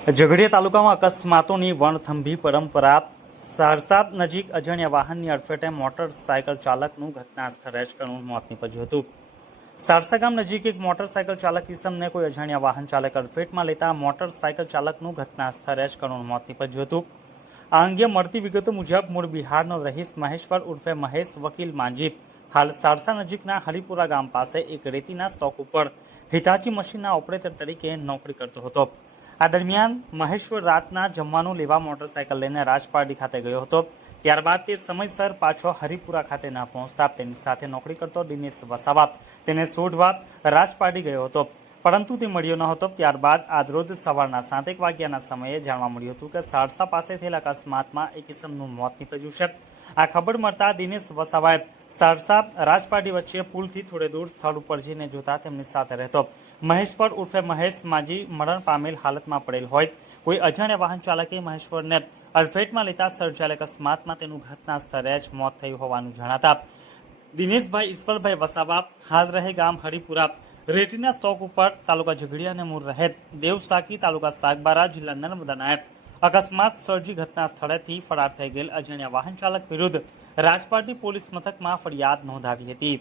ઝઘડિયા તાલુકામાં અકસ્માતોની વણથંભી પરંપરા સારસાદ નજીક અજાણ્યા વાહનની અડફેટે મોટરસાયકલ ચાલકનું ઘટના સ્થળે જ કરુણ મોત નીપજ્યું હતું। સારસા ગામ નજીક એક મોટરસાયકલ ચાલક ઇસમને કોઈ અજાણ્યા વાહન ચાલક અડફેટમાં લેતા મોટરસાયકલ ચાલકનું ઘટના સ્થળે જ કરુણ મોત નીપજ્યું હતું। આ અંગે મળતી વિગતો મુજબ મૂળ બિહારનો રહીશ મહેશ્વર ઉર્ફે મહેશ વકીલ માંજી હાલ સારસા નજીકના હરિપુરા ગામ પાસે એક રેતીના સ્ટોક ઉપર હિટાચી મશીનના ઓપરેટર તરીકે નોકરી કરતો હતો। આ દરમિયાન મહેશ્વર રાતના જમવાનું લેવા મોટરસાયકલ લઈને રાજપારડી ખાતે ગયો હતો। ત્યારબાદ તે સમયસર પાછો હરિપુરા ખાતે ના પહોંચતા તેની સાથે નોકરી કરતો દિનેશ વસાવા તેને શોધવા રાજપારડી ગયો હતો, પરંતુ તે મળ્યો ન હતો। ત્યારબાદ આજરોજ સવારના 7 વાગ્યાના સમયે જાણવા મળ્યું હતું કે સારસા પાસે થયેલા અકસ્માતમાં એક ઇસમનું મોત નીપજ્યું છે। આ ખબર મળતા દિનેશ વસાવાએ સારસા રાજપારડી વચ્ચે પુલથી થોડે દૂર સ્થળ ઉપર જઈને જોતા તેમની સાથે રહેતો મહેશ્વર ઉર્ફે મહેશ માજી મરણ પામેલ હાલતમાં પડેલ હોય કોઈ અજાણ્યા વાહન ચાલકે મહેશ્વરને અડફેટમાં લેતા સર્જાયેલ અકસ્માતમાં તેનું ઘટના સ્થળે જ મોત થયું હોવાનું જણાતા દિનેશભાઈ ઈશ્વરભાઈ વસાવા હાલ રહે ગામ હરિપુરા રેતીના સ્ટોક ઉપર તાલુકા ઝઘડિયા અને મૂળ રહે દેવસાકી તાલુકા સાગબારા જિલ્લા નર્મદાના અકસ્માત સર્જી ઘટના સ્થળેથી ફરાર થઈ ગયેલ અજાણ્યા વાહન ચાલક વિરુદ્ધ રાજપારડી પોલીસ મથકમાં ફરિયાદ નોંધાવી હતી।